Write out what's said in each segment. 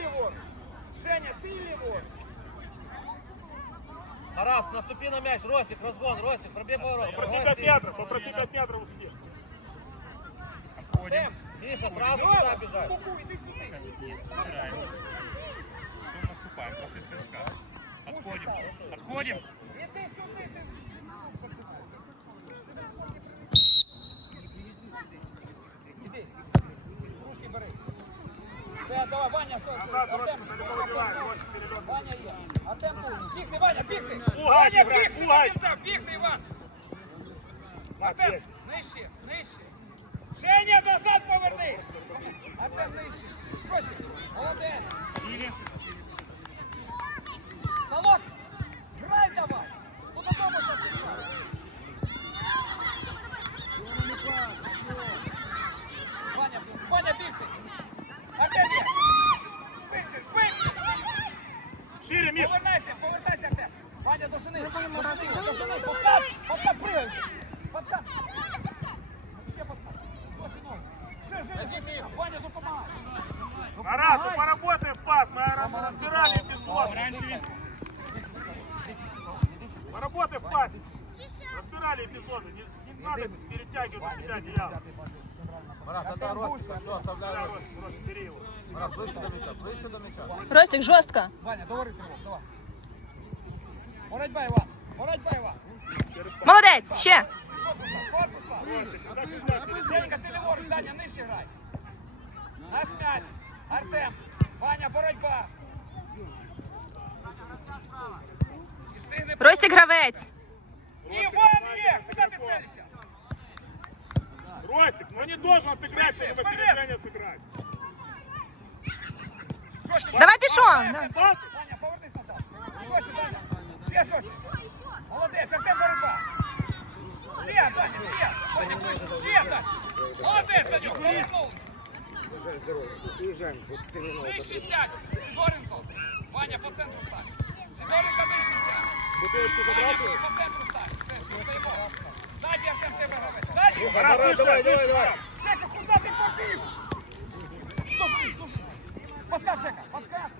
ліворуч. Женя, ти ліворуч. Тарас, наступи на мяч, Ростик, разгон, Ростик, пробей поворот. Попроси Ростик. 5 метров, попроси 5 метров уйти. Тем. Миша, сразу Лёва, туда бежать. Ку-ку, іди сюди. Потом наступаем после свистка. Отходим. Отходим. Іди сюди, ти. Іди. Давай, Ваня, стой, стой. Артем. Ваня є. Артем. Бігти, Ваня, бігти. Ваня, бігти до кінця. Бігти, Іван. Артем, нижче, нижче. Женя, назад поверни. Артем, нижче. Проще. Молодець. Или Салок, грай давай. Ну додому зараз грай. Ваня, Ваня, бігти. Артем, є. Швидше, швидше. Шире, Миш. Повертайся, повертайся, Артем. Ваня, до шини, до шини, до шини. Подкат, подкат, пригай. Подкат. Ще подкат. Ось і ноги. Ще, ще, ще. Ваня, допомагай. Марат, ну Допомагай. поработай в пас, мы ра- разбирали эпизод. раньше Поработай в пасе. Разбирали эпизоды. Не, не надо перетягивать на себя одеяло. Марат, это Ростик, все, оставляй Да, Ростик. Ростик, Ростик, бери его. Марат, ближе до мяча, ближе до мяча. Ростик, жорстко. Ваня, говори тривог, давай. Боротьба, Іван. Боротьба, Іван. Молодець, ще. Корпус, корпус, корпус. Ростик, куда ты взял? Через Женька, ти ліворуч, Даня, нижче грай. Наш м'яч. Артем. Ваня, боротьба. І встигне Ростик гравець. Іван є! Куди ти целишся? Ростик, ну не должен отыграть, чтобы опережение сыграть. Давай пішов. Ваня, повернись назад. Шоші, Даня. Ще Шоші. Молодець, Артем боротьба. Ще, Даня, ще. Ваня, ближче. Ще, Даня. Молодець, Даня, повернулись. Нижче сядь. Сидоренко. Ваня, по центру стань. Сидоренко нижче сядь. Бутылочку Ваня, по центру стань. Все, стоїмо. Ззаді Артем тебе гравець. Марат, Давай, давай, давай, Подкат, Жека, подкат.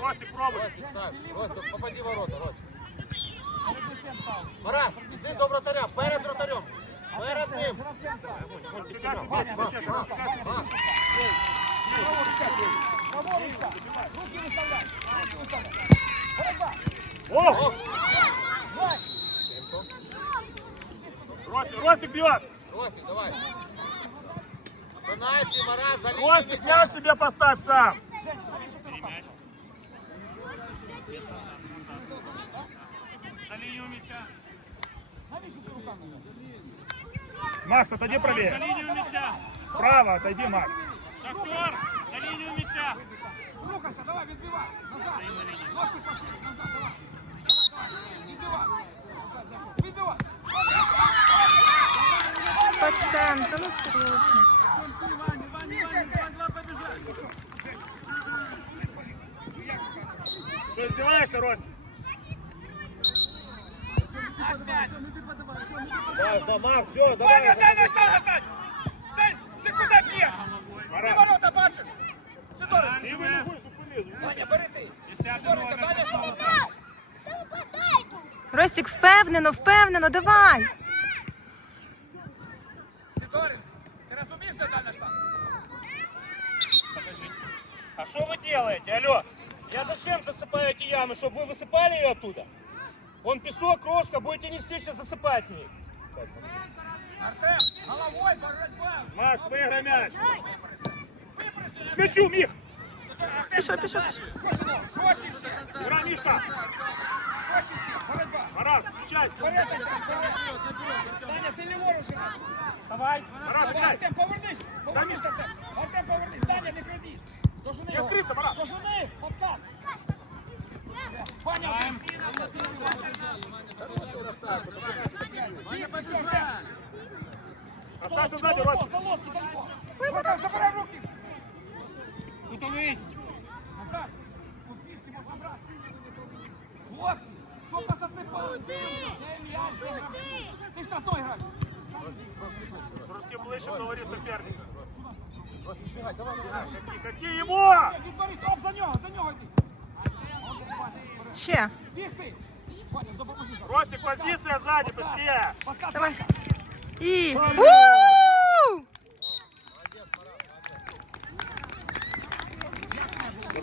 Ростик, пробуй. Ростик, ставь. Ростик, попади в ворота, Ростик. Перед став. Марат, іди до вратаря, перед вратарем. Перед ним. Гравцем став. Сюда, сюда, Ваня, сюда, Ваня, сюда. Ваня, Ваня, Праворуч став. Праворуч став. Руки выставляй. Руки выставляй. Борьба. О, Давай. Ростик, Ростик бьет. Ростик, давай. Пенальти, Марат, за Ростик, мяч себе поставь сам. Жень, навіщо ти руками? за линию мяча. Навіщо ти руками? Макс, отойди За правее. линию мяча. Справа, отойди, Макс. Шахтер, за линию мяча. Рухайся, давай, відбивай. Назад. Ножки пошли, назад, давай. Давай, давай. Відбивай. Відбивай. По центру, ну серйозно. Что издеваешься, Ростик? Наш м'яч. Да, да, Макс, все, Ваня, давай. дай на штангу стань! Дай, ти куди б'єш? Ти ворота бачиш? Сидоренко. Ты вылезай, зупини. Ваня, бери ти. Десятый Сидоренко, номер. Даня, що пошел. там? Ростик, впевнено, впевнено, давай. А что вы делаете? Алло, я зачем засыпаю эти ямы? Чтобы вы высыпали ее оттуда? Вон песок, крошка, будете нести, сейчас засыпать в ней. Артем, головой, боротьба. Макс, выиграй мяч. К мячу, Мих. Пішов, пішов, пішов. Косіно, Марат, включайся. Даня, ти ліворуч. Давай. Играй. Артем, повернись. Повернись, Артем. Артем, повернись. Даня, не крадись. Марат. Дожени, подкат. Ваня, Ваня, побежал. Сзади, Ростик. Солодкий далеко. Забирай руки. Кутовый. Назад. Тут фишки можно брать. Хлопці, що пососипали? Де м'яч, де гравці? Ти той грай. Трошки ближче говори соперник. Какие, какие? Відбери, за нього, за нього йди. Ще. Біг ти. Ростик, позиция сзади, быстрее. Давай. І. У!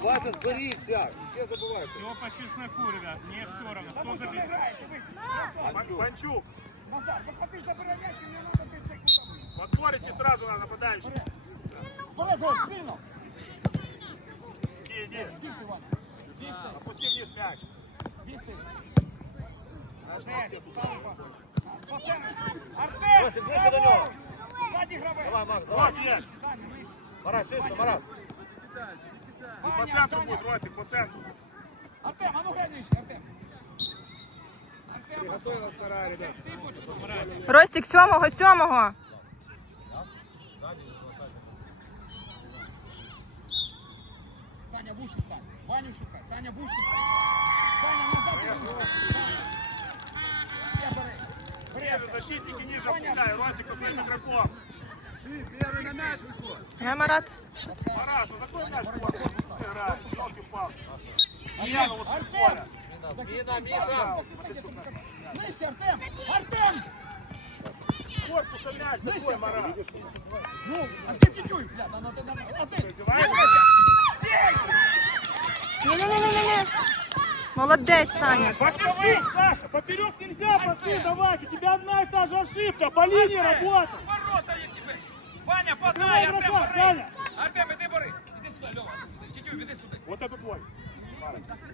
Давайте зберіться. Ще забувайте. Его по чесноку, ребят, мне все равно. Кто Ви забил? граєте, ви. Пан- Панчук, Назад, виходи, забирай м'яч, і не треба ти цей кутовий. подборите сразу на нападающих. Вперед, гол, сильно. Иди, иди. Бігти, Ваня. Бігти, Опусти вниз мяч. бігти. Артем, Салипа. Артем, Артем! Ростик, ближче до нього. Ззаді гравець. Давай, Макс, давай. Ростик, есть. Даня, нижче. Марат, ширше, Марат. По центру будет, Ростик, по центру. Артем, а ну грай нижче, Артем. Артем, ти будь Ростик сьомого, сьомого. Саня, в уші стань. Ваню шукай. Саня, в уші стань. Саня, назад і в уші. Я бери. Бери, защитники ниже опускай. Ростик со своим игроком. Грай, Марат. Марат, ну закрой мяч в корпус. Ты играешь, елки-палки. А я на уши Артем! поля. Міна, Міша. Нижче, Артем! Артем! Корпуса мяч, закрой, Марат. Ну, а ти тютюй, бля, ну ти нормально. А ти? Издеваешься? Ні-ні-ні-ні-ні. Молодець, Саня. Поперек, Саша, поперек нельзя пасы давать, у тебя одна и та же ошибка, по линии работать. Ворота є тебе! Ваня, подай, Артем! Саня. Артем, іди борись! Іди сюди, Льова. Тютюй, іди сюди. Вот это твой.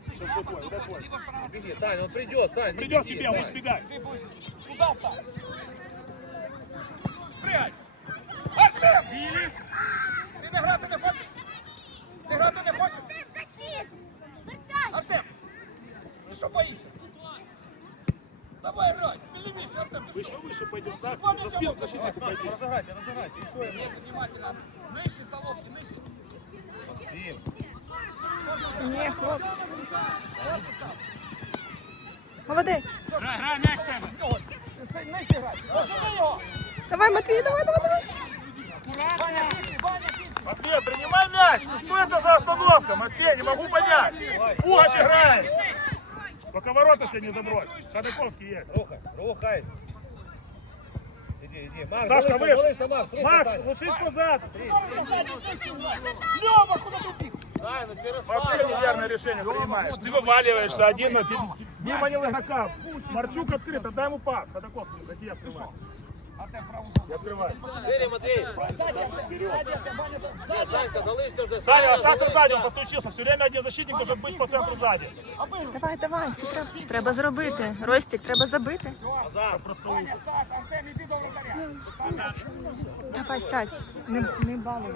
Сейчас твой, твой. Беги, Сань, он придет, Сань. Придет тебе, Сань. можешь бегать. Ти будеш туди став. Пригай! Артем! Били. Ти не грати не хочеш? Ти грати не хочеш? Артем! Ти що боїшся? Выше, що? выше пойдем. Да, за спину защитника пойди. Разыграйте, разыграйте. Еще я Ні, внимательно. Нижче, Соловки, нижче. Ні, хлоп. Молодець. Грай, грай, мяч тебе. Ти Нижче грай. Пожени його! Давай, Матвій, давай, давай, давай. Ваня, бігти, Ваня, бігти! Матвей, принимай мяч. Ну что это за остановка, Матвей? Не могу понять. Пугач играет. Пока ворота сегодня забрось. Ходаковский есть. Рухай, рухай. Иди, иди. Макс, Сашка, вышел. Макс, Макс ложись позаду. Лёва, куда ты убил? Ну Вообще неверное решение принимаешь. Ты вываливаешься один, мимо него игрока. Марчук открыт, отдай ему пас. Ходаковский, за открывай. Шире, Матвей. Ззаді. Санька, залишся вже. Саня, остался сзади, он. Все время защитник должен быть по центру сзади. Давай, давай. все треба. Зробити. Ростик, треба забити. Давай, сядь. Не, не балуй.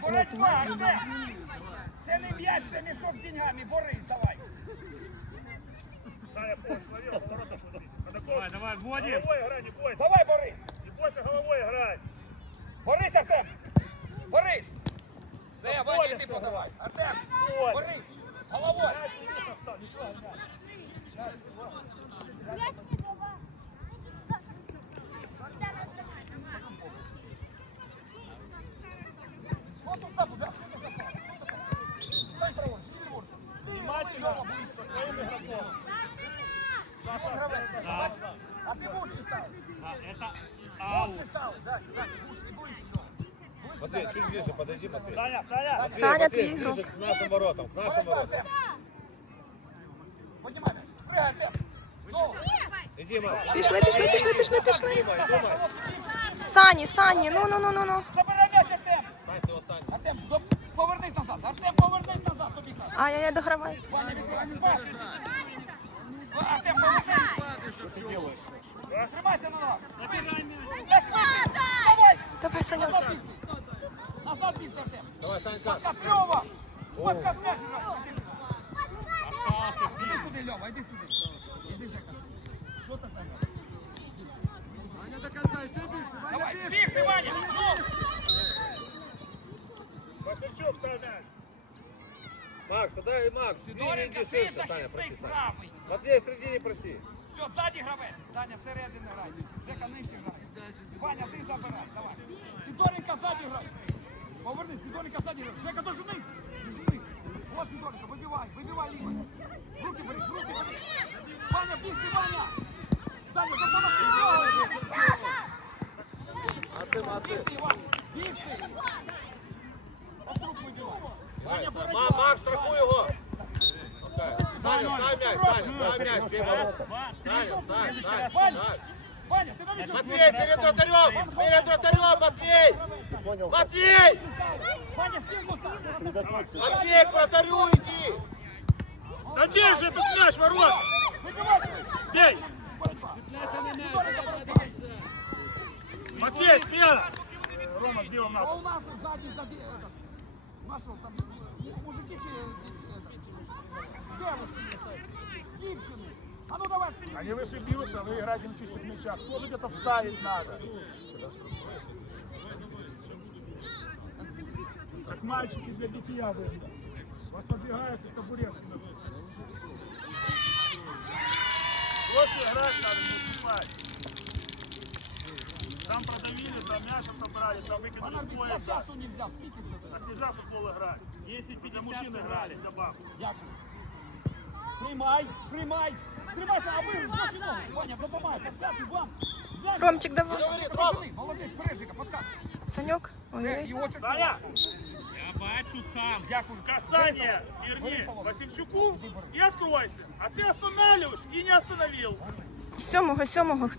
Боротьба, Артем! Це не м'яч, це мішок з деньгами, борись, давай. Саня, помощь ловил, ворота смотри. Давай, Ходаковский. давай, вводим. Головой играй, не бойся. Давай, борись. Не бойся головой играть. Борись, Артем. Борись. Все, Ваня, іди подавай. Артем, Ой. борись. Головою. Мяч вниз оставь, не трогай мяч. Вот тут так, да? Стань праворуч, ліворуч. Внимательно со своим игроком. А ти в уші став. А, это В аут. уші став. Да, да, в уші, не ближче. його. Ближче Матвей, дай. чуть ближе подойди, Матвей. Саня, Саня. Матвей, Саня, Матвей, ты игрок. ближе к нашим воротам, к нашим воротам. Поднимай. Прыгай, Артем. Знову. Иди, Макс. Пішли, пішли, пішли, пішли, пішли. Думай, думай. Сані, Сані, ну, ну, ну, ну, ну. Забирай м'яч, Артем. Сань, ти останній. Артем, до- повернись назад. Артем, повернись назад, тобі кажу. Ай-яй-яй, догравай. Ваня, відкривайся. Пас. Артем, повернись. Что ты делаешь? Тримайся на нас. Я швидше. Давай. Давай, Саня. Назад бігти. Назад бігти, Артем. Давай, Санька. Подкат, Льова. Подкат м'яч грати. Іди сюди, Льова, іди сюди. Іди, Жека. Що ти за Ваня до кінця, ще бігти. Давай, бігти, Ваня. Ну. Васильчук, мяч. Макс, Макс, середине Доренька, иди ти ширше, захисник Саня. Матвей, в середине проси. Все, ззаді гравець. Даня, всередину грай. Жека нижче грай. Ваня, ти забирай, давай. Сидоренко ззаді грай. Поверни, Сидоренко ззаді грай. Жека, дожени. Дожени. Вот Сидоренко, вибивай, вибивай лівий. Руки бери, руки бери. Ваня, бігти, Ваня. Даня, допоможи. Мати, мати. Бігти, Іван, бігти. Ось руку вибивай. Ваня, боротьба. Ма- Макс, штрафуй його. Окей. Саня, став м'яч, Саня, став м'яч, дві ворота. Саня, стань, стань, Ваня, стань. Ваня, ти навіщо? Матвей, перед вратарем! Перед вратарем, Матвей! понял. Матвей! Матвей, к вратарю иди! Да бей же этот мяч, ворот! Бей! Матвей, смена! Рома, бил нас. А у нас сзади, сзади, это. Там ну, мужики девушки. Э, девчины. А ну давай, Они выше бьются, а но играть им чистить мяча. Кто же это вставить надо? Как мальчики для битья вы. Вас подбегают и табуретки Просто играть надо, не уступать. Там продавили, там мяч отобрали, там выкинули Она с пояса. я часу не взял, скільки? Так нельзя в футбол играть. 10 для мужчин играли, добавку. Дякую. Приймай, приймай. Тримайся, а ви за ногу. Ваня, допомагай, подсядь, Іван. М'яч. Ромчик, давай. Молодець, бережика, подкат. Санек. Ой-ой. Саня! Я бачу сам. Дякую. Касание верни Васильчуку и откройся. А ты останавливаешь и не остановил. Сьомого, сьомого.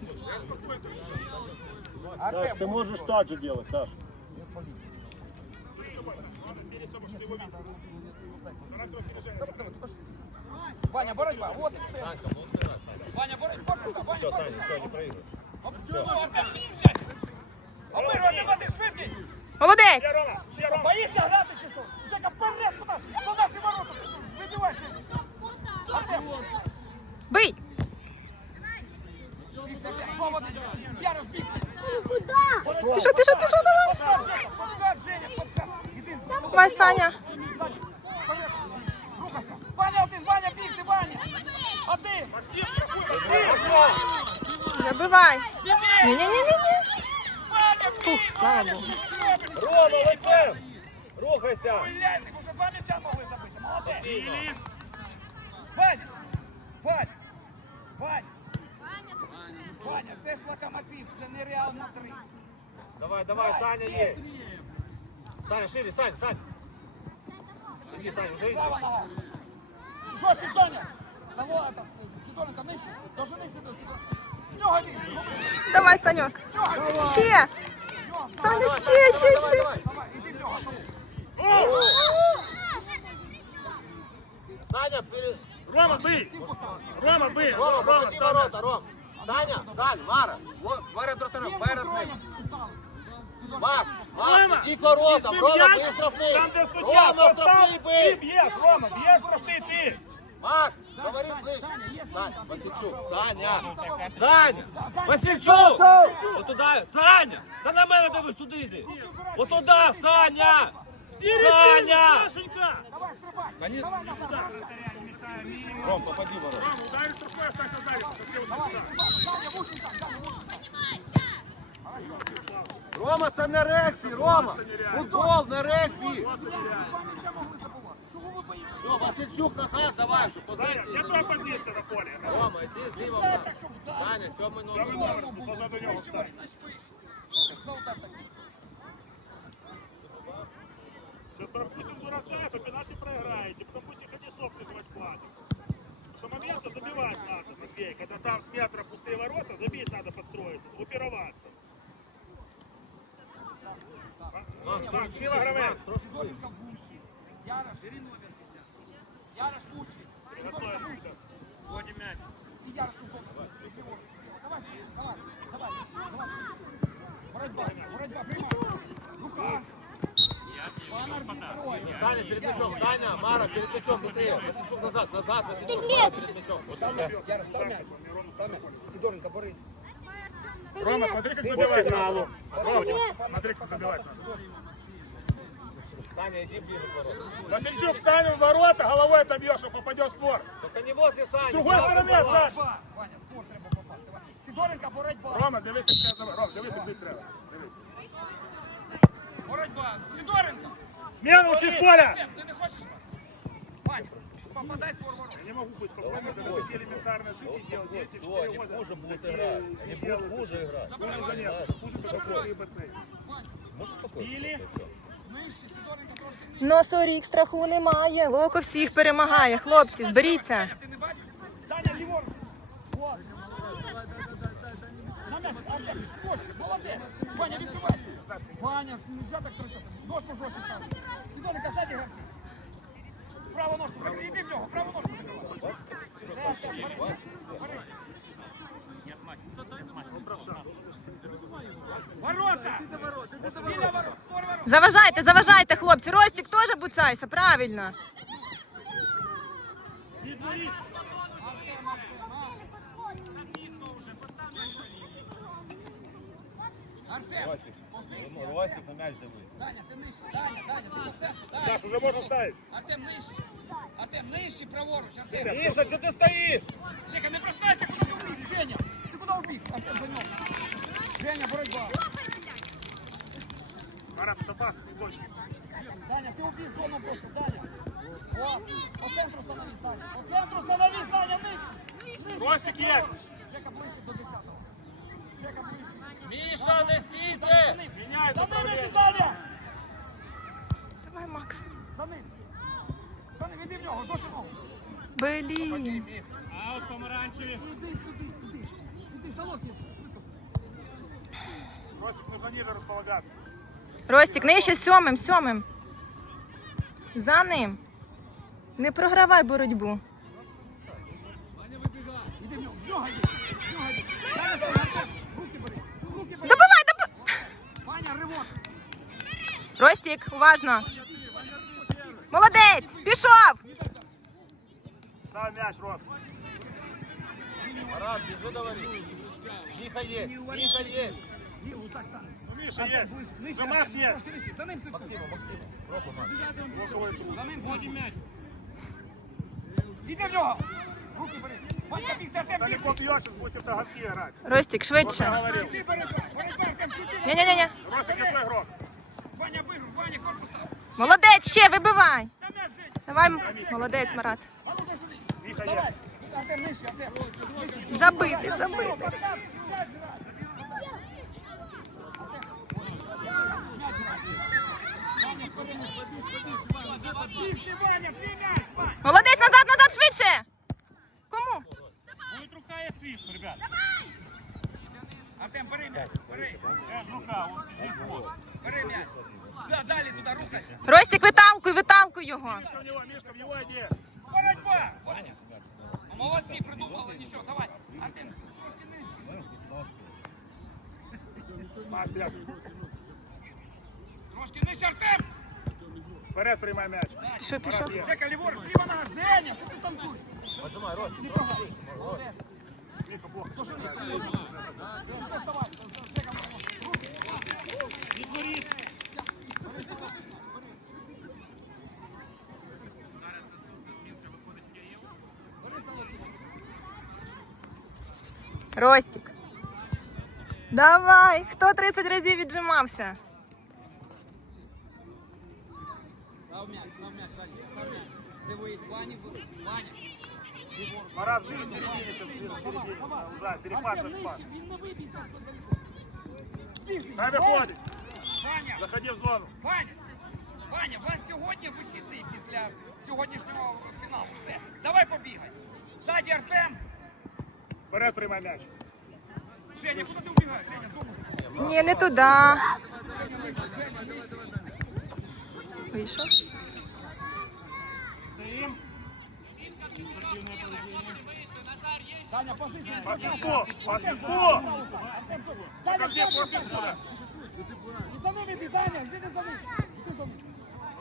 Саш, ты можешь так же делать, Саш. Ваня, боротьба, вот і все. Ваня, боротьба, Ваня, боротьба. Молодець! Боїшся грати чи що? Жека, вперед, куди? До нас і ворота. Вибивай швидкість. Артем, Бий! Вова, Ярос, біг. Пішов, пішов, пішов, давай! Подкат, Жека, подкат, Женя, подкат. Іди, Давай, Саня! ззаді. Вперед. Рухайся. Ваня один, Ваня, бігти, Ваня. Один. Максим, какой Максим? Забивай! Ні-ні-ні-ні-ні! Ваня, бігти. Фух, слава Богу. Рома, лицем! Рухайся! Блядь, ви вже два м'яча могли забити. Молодець. Или... Ваня! Ваня! Ваня! Ваня, це ж локомотив, це не Реал Мадрид. Давай, давай, Саня есть! Саня, шире, Сань, Сань! Иди, Саня, уже иди! Слава нога. Що Тоня? Сало, этот, Сидоренко нижче. Дожини нього він. Давай, Санек! Ще! Саня, ще, ще, ще! Давай, іди в нього. Саня, перед... Рома, бей! Рома, бей! Рома, Рома, покати ворота, Ром! Саня, Сань, Мара! Перед вратарем, перед ним! Макс, Рома, Макс, иди к воротам! візьми Рома, бей штрафний! Там, Рома, штрафний ти бей! б'єш, Рома, б'єш штрафний ти! Макс, говори ближче! Саня, Васильчук, Саня! Саня! Васильчук! От туди, Саня! Та на мене дивись, туди йди! От туди, Саня! Саня! Сашенька! Давай, назад. Ром, попади в ворота! Рома, ударишь рукой, сзади, совсем. Рома, це не регбі, Рома! Футбол, не регбі! Ви Васильчук назад, давай, щоб Саня, позиції. де твоя позиція на полі? Рома, йди зліва. Вдати. Саня, сьомий Сьомий номер. номер, Здорово було. позаду нього стань. Сейчас пропустим дурака, то пенальти проиграете, потом будете ходить сопли жевать плату. Что моменты забивать надо, Матвей. Когда там с метра пустые ворота, забить надо подстроиться, упироваться. Макс, в. Ярош, номер 10. Ярош в уші. Сидоренко в уші. Вводим мяч. І Ярош у зону. Давай, швидше, давай, давай, давай. Боротьба, боротьба, приймай. Рука. Саня, перед мячом, Саня, Мара, перед мячом, быстрее. Васильчук назад, назад, Васильчук, назад, перед мячом. Ярош, став м'яч. Став м'яч. Сидоренко, борись. Рома, смотри, как забивать. Рома, смотри, как забивать надо. Саня, иди ближе к воротам. Васильчук, встань в ворота, головой отобьешь, что попадет в створ. Только не возле Сани. С другой стороны. Саш. Ваня, спорт треба попасти. Сидоренко, боротьба. Рома, дивись, як треба. Ром, дивись, як бити треба. Дивись. Боротьба. Сидоренко. Смена ушли с поля! Ти не хочеш? Ваня, попадай в створ ворот. Я не могу быть спокойным, когда такие элементарные ошибки делать. Дети, четыре года. хуже будут играть. Они делают. будут хуже играть. Хуже заняться. Хуже такое бассейн. Можешь спокойно? Носорік страху немає. Локо всіх перемагає. Хлопці, зберіться. Ваня, відкривайся. Ваня, нельзя так кричати. Ножку жорстче ставити. Сидоренко, ззаді гравці. Праву ножку, іди в нього, праву ножку. Це бери. Бери. Біля ворот, створ Заважайте, заважайте, хлопці. Ростік теж буцайся, правильно. Артем, Ростик на мяч дивись. Даня, ти нижче, Даня, Даня, ти на Даня. Саш, уже можно ставить. Артем нижче. Артем нижче, праворуч. Артем. Миша, что ты стоишь? Жека, не бросайся, куди ти убіг? Женя, ти куди убіг? Артем за нього. Женя, боротьба. Марат, это пас, не больше. Даня, ти убіг в зону просто, Даня. О, по центру становись, Даня. По центру становись, Даня, нижче. Нижче, Ростик Жека, ближче до 10-го. Жека, ближче. Миша, не стійте! За ним іди. Даня. Давай, Макс. За ним. За ним, іди в нього, жорстче ногу. Блін. Аут помаранчевый. Іди сюди, іди. Іди, шалок є. Ростик, нужно ниже располагаться. Ростік, нижче сьомим, сьомим. За ним. Не програвай боротьбу. Ваня вибігай. Іди в нього, в нього йди. В нього йди. Зараз, Артем, руки бери. Руки бери. Добивай, добивай. Ваня, ривок. Ростік, уважно. Молодець, пішов. Ставь мяч, Рост. Марат, бежи давай. Миха есть, Миха есть. Ну, есть. Нижче, Макс нижче. За ним слідкуй. За ним м'яч. Іди в нього. Руки бери. Бігти, Артем, бігти. будете в. Ростік, швидше. Артем. Ні-ні-ні. Ростик, какой игрок? Ваня, виграв. Ваня, корпус став. Молодець, ще вибивай. Давай, молодець, Марат. Дай сюди. Миха Давай. есть. Артем, нижче, Артем. Нижче. Забити, забити. Подкат, м'яч грай. М'яч грай. Ваня, вперед, побіг, побіг, Ваня. Бігти, Ваня, твій м'яч, Ваня. Молодець, назад, назад, швидше. Кому? Будет рука и свист, ребят. Артем, бери м'яч, бери. Э, рука, вот бежит вот. Бери м'яч. Да, далі туди рухайся. Ростік, виталкуй, виталкуй його. Мишка в него, Мишка в него иди. Боротьба! Ваня. Молодці, придумали, нічого, давай. Артем, трошки нижче. Макс, я. Трошки нижче, Артем! Вперед принимай мяч. Пішов, пішов. Марат есть. Жека, ліворуч, ліва нога, Женя, що ти танцюєш? Поджимай, Ростик. Не прогай. Молодець. Миха, плохо. Слушай, не сильно. Все, вставай. Жека, руки. Ростік. Давай. Хто 30 разів віджимався? Став м'яч, став м'яч, далі, став м'яч. Дивись, Ваня, Ваня. Марат, к середине. Уже, пас. нижче, він не вибій зараз. Ваня, Заходи в зону. Ваня, Ваня, у вас сьогодні вихідний після сьогоднішнього фіналу. Все, давай побігай. Ззаді Артем. Вперед принимай мяч. Женя, куди ти убігаєш? Женя, зону заходи. Ні, не туди. Вийшов. Таня, позицію. По свистку, по Артем, свистку. пожалуйста. Артем, Таня, Покажи, вперед, по свистку. Таня. І за ним іди, Таня, іди за ним. Іди за ним.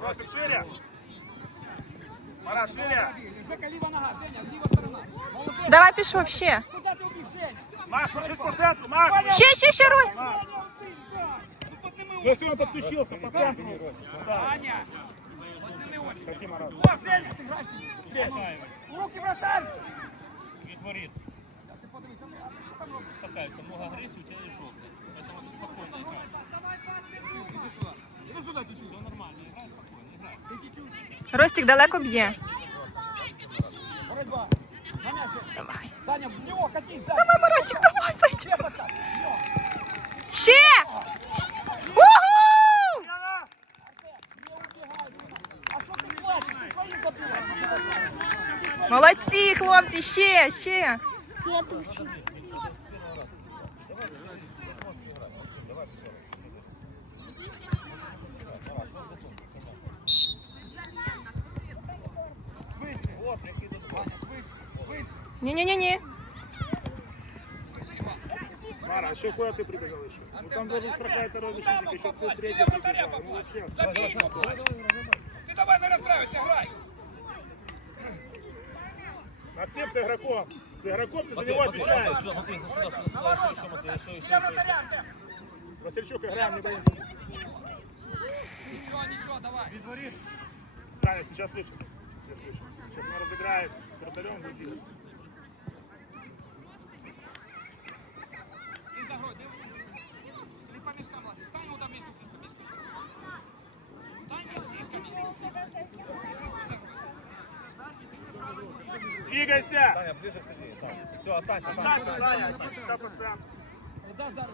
Ростик шире. Марат, шире. Жека, ліва нога, Женя, ліва сторона. Молодець. Давай пішов ще. Куди ти убіг, Женя? Макс, держись по центру, Макс. Ще, ще, ще, Ростік. Ваня, один, дай. Ну, підніми Ну, если он подключился по центру, Аня! От не очі. Хотим орать. О, Женя, ти граєш? Руки, вратарь! Відворіт. Ти подивися, а ти що там робиш? Успокаивайся, много агрессии у тебя и желтый. Поэтому ты спокойно играй. Іди сюди. Іди сюди, тітю. Все нормально, играй спокойно, играй. Ти тітю. Ростик далеко б'є. Боротьба. На м'ясо. Давай. Даня, в нього катись, Даня. Давай, Маратчик, давай, зайчик. Ще Молодці, хлопці, ще, ще. Швидше. От, який тут Ваня, швидше. Швидше. Ні-ні-ні-ні. Мара, а еще куда ты прибежал еще? Ну там должен страховать второй Куда, защитник, еще Максим, тут третий лево вратаря прибежал. Ну, поплачь. зачем? Забей его. Ти давай не розстраюйся, грай. Максим с игроком. С игроком ты за него отвечаешь. Смотри, ну сюда, сюда, сюда, еще, еще, Матвей, еще, еще, Я еще. вратаря, Артем. Васильчук играем, не даем. Нічого, нічого, давай. Саня, сейчас выше. Сейчас выше. Сейчас он разыграет с вратарем и Двигайся! Саня, ближе к Сергею. Саня. Все, останься, Останься, останься. Саня, по центру. Удар за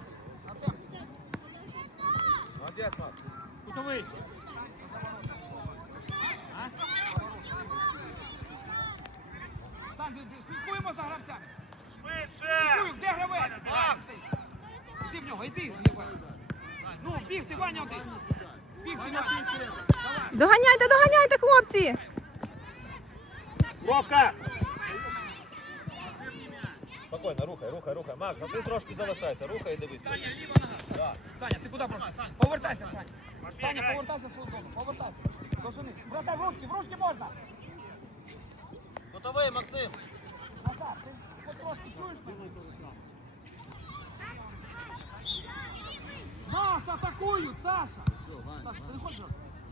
Молодец, Мат. Кутовий. Стань, слідкуємо за гравцями. Швидше! Слідкуємо, де гравець? Стоїть. Іди в нього, іди. Ваня. Ну, біг ти, Ваня, один. Біг ти, Ваня. Давай. Доганяйте, доганяйте, хлопці. Вовка! Спокойно, рухай, рухай, рухай. Макс, а ти трошки залишайся, рухай і дивись. Саня, ліво нога. Саня, ти куди просто? Повертайся, Саня. Саня, повертайся в свою зону. Повертайся. Должны. Врата в ручки, в ручки можна. Готовий, Максим. Назад, ти хоч трошки чуєш мене? Нас атакують, Саша! Саша, ти не хочеш?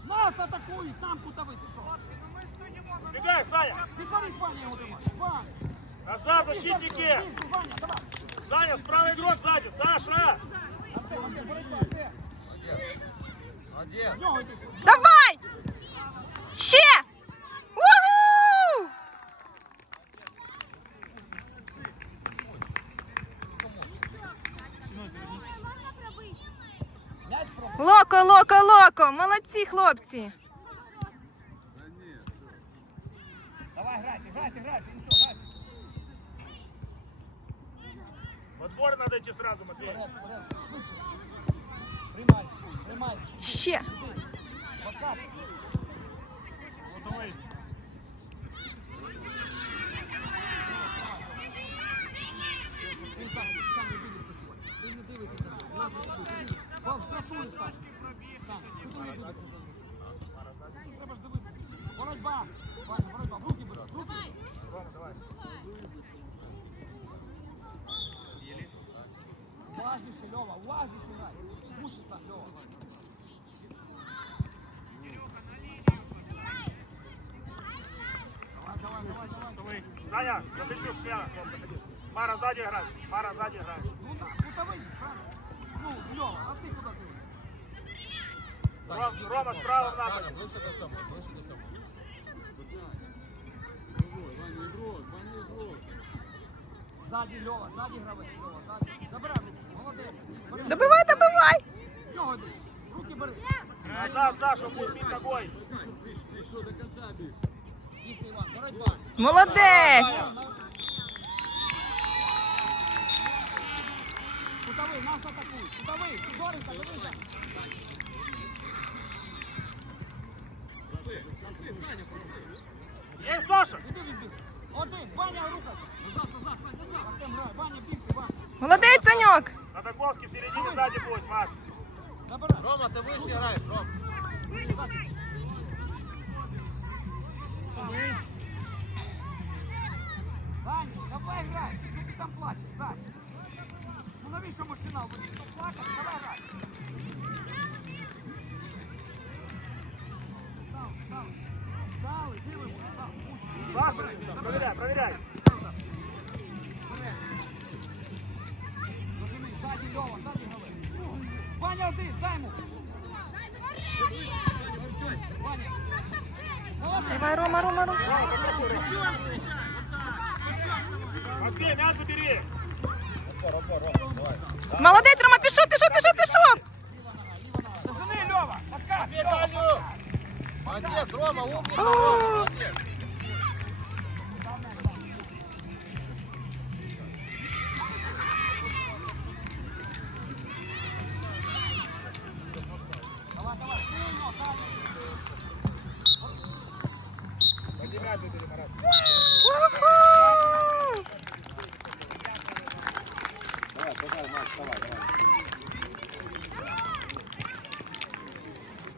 Нас атакують, нам кутовий, ти що? Бегай, Саня! Відваріть Ваня його. Ваня! Назад, защитники! Саня, справа игрок сзади! Саша! Давай! Ще! Локо, локо, локо. Молодці, хлопці. Давай, грайте, грайте, грайте, ну Подбор надо идти сразу, Матвей. Приймай, приймай. Ще. Готовий. Ти ти не будеш почувати. Ти не дивишся за мною. Нас атакують. Вам штрафують, Саша. Сам, ти не дивишся за мною. Треба ж дивитися. Боротьба. Ваня, боротьба. В руки бери, в руки. Рома, давай. Уважніше, Льова, уважніше грай. Муші стань, Льова. Давай, давай, давай, давай. Готовий. Саня, Васильчук смело. Ром, подходи. Мара сзади играть. Мара сзади играть. Ну так, кутовий, правильно. Ну, Льова, а ти куди дивишся? Ром, Рома справа в нападе. Ближче до цьому, ближче до цьому. Ззаді Льова, ззаді гравець, Льова, ззаді. Забирай, молодець. Бери. Добивай, добивай. Руки бери. Саша, ногой. Молодець. Кутовий, нас атакують. Кутовий, Сидоренко, дивися. Есть, Саша! Один, Ваня, рухайся. Назад, назад, Сань, назад. Артем, грай. Ваня, бігти, Ваня. Молодець, Саньок. Родаковский в середине сзади будет, Макс. Рома, ты выше играешь, Ром. Даня, давай играй, что ты там плачешь, Даня? Ну навіщо машина? Ви там плачете? Давай грай. Стали, стали, дивимося, стали. Саша, один, дай йому. Ваня. Молодець. Давай, Рома, Рома, Рома. Матвей. Молодець, Рома, пішов, пішов, пішов, пішов. Дожини, Льова. Подкат, Льова. Молодець, Рома. О,